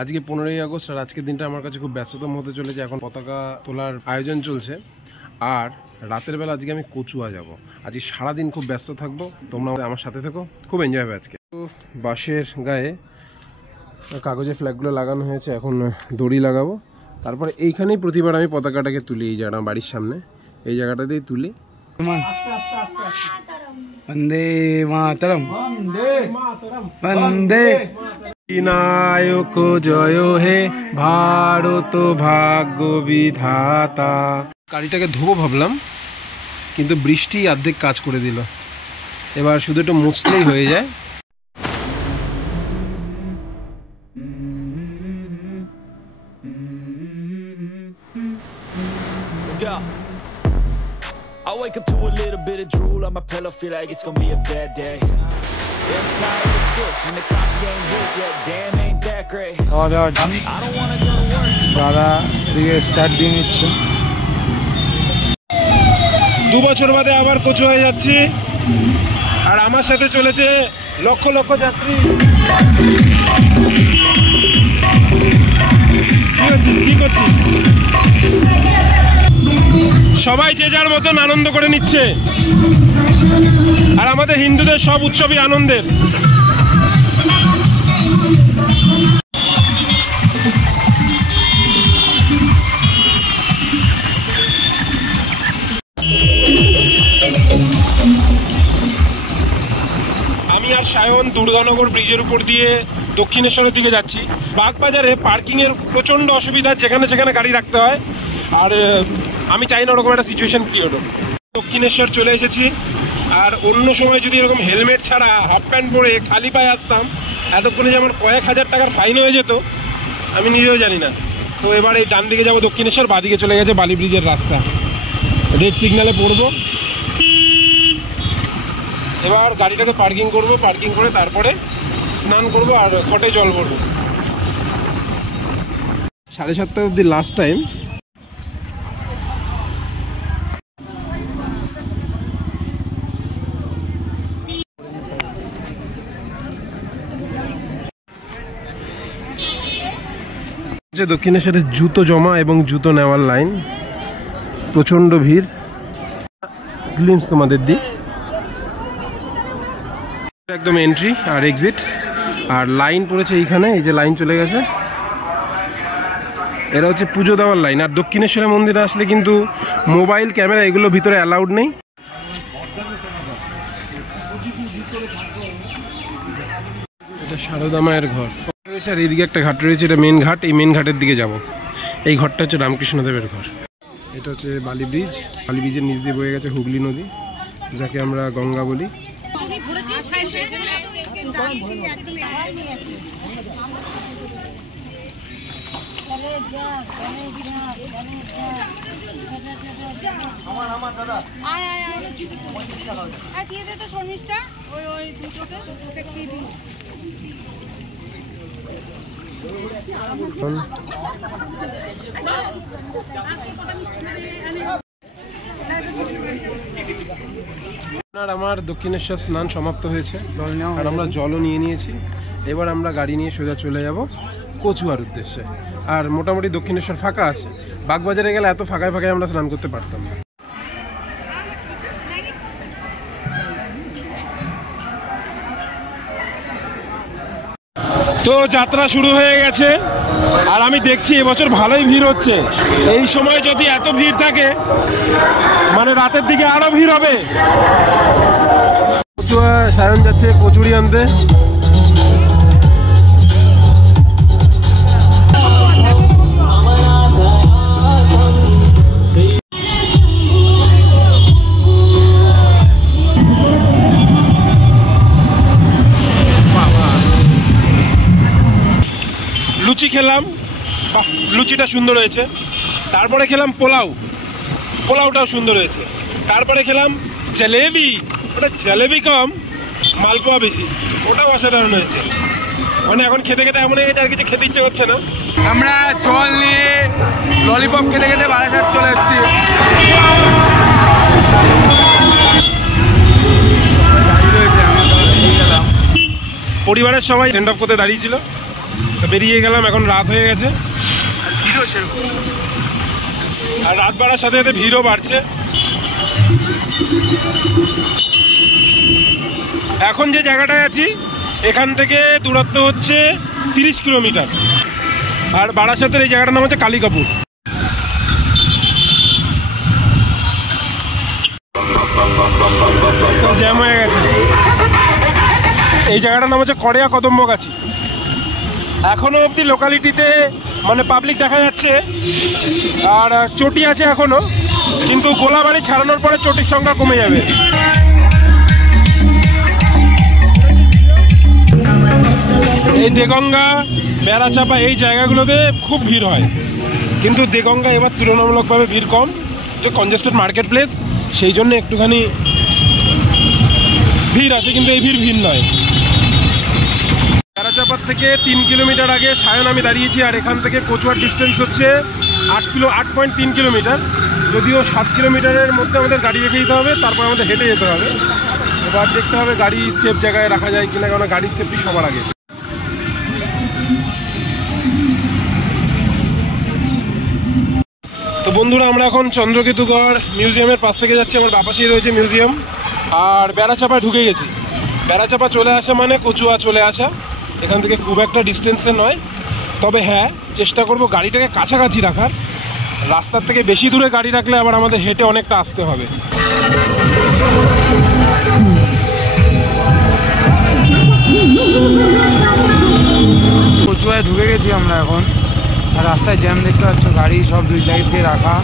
আজকে 15ই আগস্ট আর আজকের দিনটা আমার কাছে খুব ব্যস্ততম হতে চলেছে। এখন পতাকা তোলার আয়োজন চলছে আর রাতের বেলা আজকে আমি কচুয়া যাব। আজকে সারাদিন খুব ব্যস্ত থাকবো, তোমরা আমার সাথে থেকো, খুব এনজয় হবে আজকে। তো বাঁশের গায়ে কাগজের ফ্ল্যাগগুলো লাগানো হয়েছে, এখন দড়ি লাগাবো। তারপরে এইখানেই প্রতিবার আমি পতাকাটাকে তুলি, এই জায়গাটা বাড়ির সামনে, এই জায়গাটাতেই তুলি। বন্দে মাতরম, বন্দে বিনায়ক জয় হে ভারত ভাগ্য বিধাতা। গাড়িটাকে ধোবো ভাবলাম, কিন্তু বৃষ্টি অর্ধেক কাজ করে দিল। এবার শুধু একটু মুছলেই হয়ে যায়। I wake up to a little bit of drool on my pillow, feel like it's gonna be a bad day. Yeah, I'm tired of shit, and the coffee ain't hit yet, damn ain't that great. I don't wanna go to work. দাদা এদিকে start দিয়ে নিচ্ছে। 2 বছর বাদে আবার কচুয়ায় যাচ্ছি, আর আমার সাথে চলেছে লক্ষ লক্ষ যাত্রী। কি করছিস? সবাই যে যার মতন আনন্দ করে নিচ্ছে, আর আমাদের হিন্দুদের সব উৎসবই আনন্দের। আমি আর সায়ন দুর্গানগর ব্রিজের উপর দিয়ে দক্ষিণেশ্বরের দিকে যাচ্ছি। বাগবাজারে পার্কিংয়ের প্রচণ্ড অসুবিধা, যেখানে সেখানে গাড়ি রাখতে হয়, আর আমি চাই না ওরকম একটা সিচুয়েশন ক্রিয়েট হোক। দক্ষিণেশ্বর চলে এসেছি, আর অন্য সময় যদি এরকম হেলমেট ছাড়া হাফ প্যান্ট পরে খালি পায়ে আসতাম, এতক্ষণে যে আমার কয়েক হাজার টাকার ফাইন হয়ে যেত আমি নিজেও জানি না। তো এবার এই ডান দিকে যাবো দক্ষিণেশ্বর, বাদিকে চলে গেছে বালি ব্রিজের রাস্তা। রেড সিগন্যালে পড়বো, এবার গাড়িটাকে পার্কিং করব, পার্কিং করে তারপরে স্নান করব আর ঘটে জল ভরবো। 7:30 অবধি লাস্ট টাইম। দক্ষিণেশ্বরের জুতো জমা এবং জুতো নেওয়ার লাইন, প্রচণ্ড ভিড়। গ্লিমস তোমাদের দিই, একদম এন্ট্রি আর এক্সিট, আর লাইন পড়েছে এইখানে, এই যে লাইন চলে গেছে, এরা হচ্ছে পুজো দেওয়ার লাইন। আর দক্ষিণেশ্বরের মন্দিরে আসলে কিন্তু মোবাইল ক্যামেরা এগুলো ভিতরে অ্যালাউড নেই। এটা সারদা মায়ের ঘর রয়েছে, আর এইদিকে একটা ঘাট রয়েছে, এটা মেন ঘাট। এই মেন ঘাটের দিকে যাব। এই ঘরটা হচ্ছে রামকৃষ্ণদেবের ঘর। এটা হচ্ছে বালি ব্রিজ, বালি ব্রিজের নিচ দিয়ে বয়ে গেছে হুগলি নদী, যাকে আমরা গঙ্গা বলি। আমার দক্ষিণেশ্বর স্নান সমাপ্ত হয়েছে, আর আমরা জলও নিয়ে নিয়েছি। এবার আমরা গাড়ি নিয়ে সোজা চলে যাব কচুয়ার উদ্দেশ্যে। আর মোটামুটি দক্ষিণেশ্বর ফাঁকা আছে, বাগবাজারে গেলে এত ফাঁকায় ফাঁকায় আমরা স্নান করতে পারতাম না। তো যাত্রা শুরু হয়ে গেছে, আর আমি দেখছি এবছর ভালোই ভিড় হচ্ছে। এই সময় যদি এত ভিড় থাকে, মানে রাতের দিকে আরো ভিড় হবে। কচুয়া সায়ন যাচ্ছে কচুরি আনতে। লুচি খেলাম, বাহ লুচিটা সুন্দর হয়েছে। তারপরে খেলাম পোলাও, পোলাওটাও সুন্দর হয়েছে। তারপরে খেলাম জলেবি, ওটা জলেবি কম মালপোয়া বেশি, ওটাও অসাধারণ হয়েছে। মানে এখন খেতে খেতে এমন হয়ে গেছে আর কিছু খেতে ইচ্ছে করছে না। আমরা জল নিয়ে ললিপপ খেতে খেতে বারাসাত চলে এসেছি। পরিবারের সবাই সেন্ড অফ করতে দাঁড়িয়েছিল। বেরিয়ে গেলাম, এখন রাত হয়ে গেছে আর রাত বাড়ার সাথে সাথে ভিড়ও বাড়ছে। এখন যে জায়গাটায় আছি এখান থেকে দূরত্ব হচ্ছে 30 কিলোমিটার। আর বারাসাতের এই জায়গাটার নাম হচ্ছে কালিকাপুর। জ্যাম হয়ে গেছে। এই জায়গাটার নাম হচ্ছে কড়িয়া কদম্বগাছি। এখনো অবধি লোকালিটিতে মানে পাবলিক দেখা যাচ্ছে আর চটি আছে এখনো, কিন্তু গোলাবাড়ি ছাড়ানোর পরে চটির সংখ্যা কমে যাবে। এই দেগঙ্গা, বেড়াচাপা এই জায়গাগুলোতে খুব ভিড় হয়, কিন্তু দেগঙ্গা এবার তুলনামূলকভাবে ভিড় কম, যে কনজেস্টেড মার্কেট প্লেস সেই জন্য একটুখানি ভিড় আছে, কিন্তু এই ভিড় নয়। বেড়াচাপার থেকে 3 কিলোমিটার আগে সায়ন আমি দাঁড়িয়েছি, আর এখান থেকে কচুয়ার ডিস্টেন্স হচ্ছে 8.3 কিলোমিটার। যদিও 7 কিলোমিটারের মধ্যে আমাদের গাড়ি রেখে দিতে হবে, তারপর আমাদের হেঁটে যেতে হবে। এবার দেখতে হবে গাড়ি সেফ জায়গায় রাখা যায় কিনা, কারণ গাড়ির সেফটি সবার আগে। তো বন্ধুরা, আমরা এখন চন্দ্রকেতুগড় মিউজিয়ামের পাশ থেকে যাচ্ছি। আমার বাপাশেই রয়েছে মিউজিয়াম, আর বেড়াচাপায় ঢুকে গেছি। বেড়াচাপা চলে আসা মানে কচুয়া চলে আসা। এখান থেকে খুব একটা ডিস্টেন্সে নয়, তবে হ্যাঁ চেষ্টা করব গাড়িটাকে কাছাকাছি রাখার। রাস্তার থেকে বেশি দূরে গাড়ি রাখলে আবার আমাদের হেঁটে অনেকটা আসতে হবে। কচুয়ায় ঢুকে গেছি আমরা এখন, আর রাস্তায় জ্যাম দেখতে পাচ্ছ, গাড়ি সব দুই সাইড দিয়ে রাখা।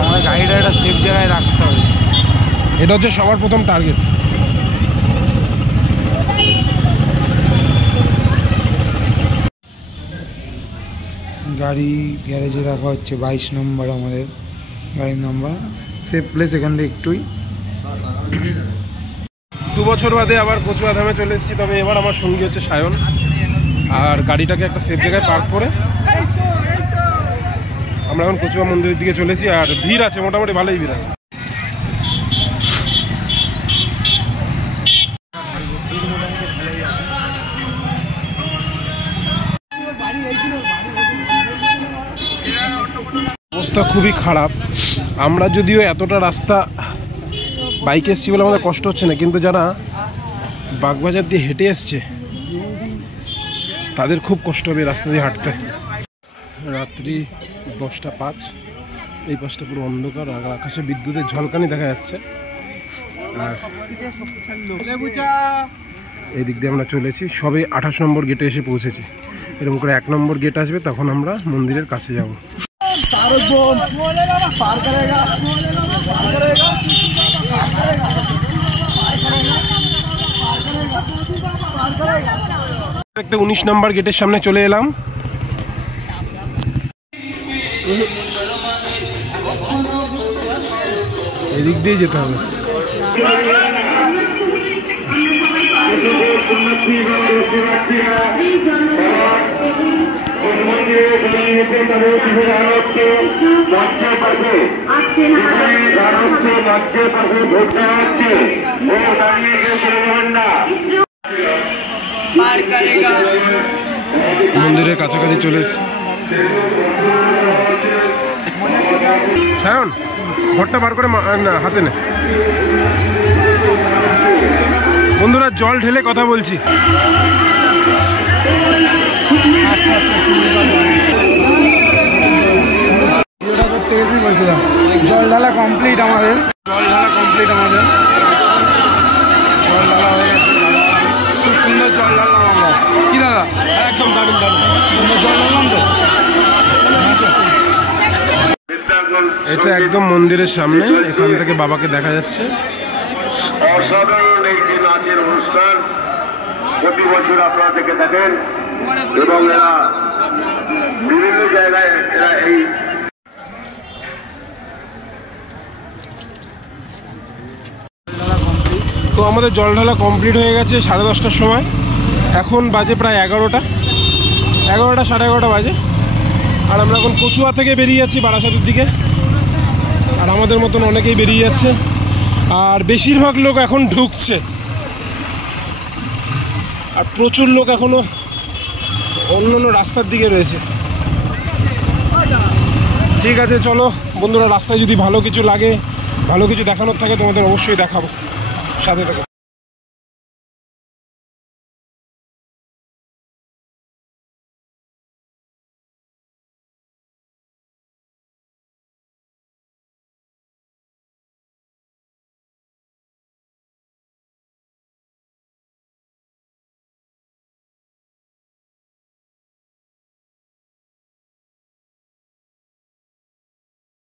আমাদের গাড়িটা একটা সেফ জায়গায় রাখতে হবে, এটা হচ্ছে সবার প্রথম টার্গেট। গাড়ি গ্যারেজে রাখা হচ্ছে 22 নম্বর আমাদের গাড়ির নাম্বার। সেফ প্লেস এখান থেকে একটুই। 2 বছর বাদে আবার কচুয়া ধামে চলে এসেছি, তবে এবার আমার সঙ্গী হচ্ছে সায়ন। আর গাড়িটাকে একটা সেফ জায়গায় পার্ক করে আমরা এখন কচুয়া মন্দিরের দিকে চলেছি। আর ভিড় আছে, মোটামুটি ভালোই ভিড় আছে। অবস্থা খুবই খারাপ। আমরা যদিও এতটা রাস্তা বাইকে এসছি বলে আমাদের কষ্ট হচ্ছে না, কিন্তু যারা বাগবাজার দিয়ে হেঁটে এসছে তাদের খুব কষ্ট হবে রাস্তা দিয়ে হাঁটতে। রাত্রি 10:05, এই পাশটা পুরো অন্ধকার, আর আকাশে বিদ্যুতের ঝলকানি দেখা যাচ্ছে। আর এই দিক দিয়ে আমরা চলেছি, সবে 28 নম্বর গেটে এসে পৌঁছেছি। এরকম করে 1 নম্বর গেট আসবে, তখন আমরা মন্দিরের কাছে যাব। একটা 19 নম্বর গেটের সামনে চলে এলাম। এদিক দিয়ে যেতে হবে। মন্দিরের কাছাকাছি চলে এসেছি। সায়ন, ঘরটা বার করে হাতে নে। বন্ধুরা, জল ঢেলে কথা বলছি। জল ঢালা কমপ্লিট আমাদের, জল ঢালা হয়ে গেছে। খুব সুন্দর জল ঢাললাম আমরা। কি দাদা, একদম দারুণ সুন্দর জল ঢাললাম তো। এটা একদম মন্দিরের সামনে, এখান থেকে বাবাকে দেখা যাচ্ছে। অসাধারণ এই যে নাচের অনুষ্ঠান প্রতি বছর আপনারা দেখে থাকেন, এবং এরা বিভিন্ন জায়গায় এরা এই তো আমাদের জল ঢালা কমপ্লিট হয়ে গেছে 10:30টার সময়। এখন বাজে প্রায় 11টা, 11:30 বাজে। আর আমরা এখন কচুয়া থেকে বেরিয়ে যাচ্ছি বারাসাতের দিকে। আর আমাদের মতন অনেকেই বেরিয়ে যাচ্ছে, আর বেশিরভাগ লোক এখন ঢুকছে। আর প্রচুর লোক এখনো অন্য রাস্তার দিকে রয়েছে। ঠিক আছে, চলো বন্ধুরা, রাস্তায় যদি ভালো কিছু লাগে, ভালো কিছু দেখানোর থাকে তোমাদের অবশ্যই দেখাবো, সাথে থাকো।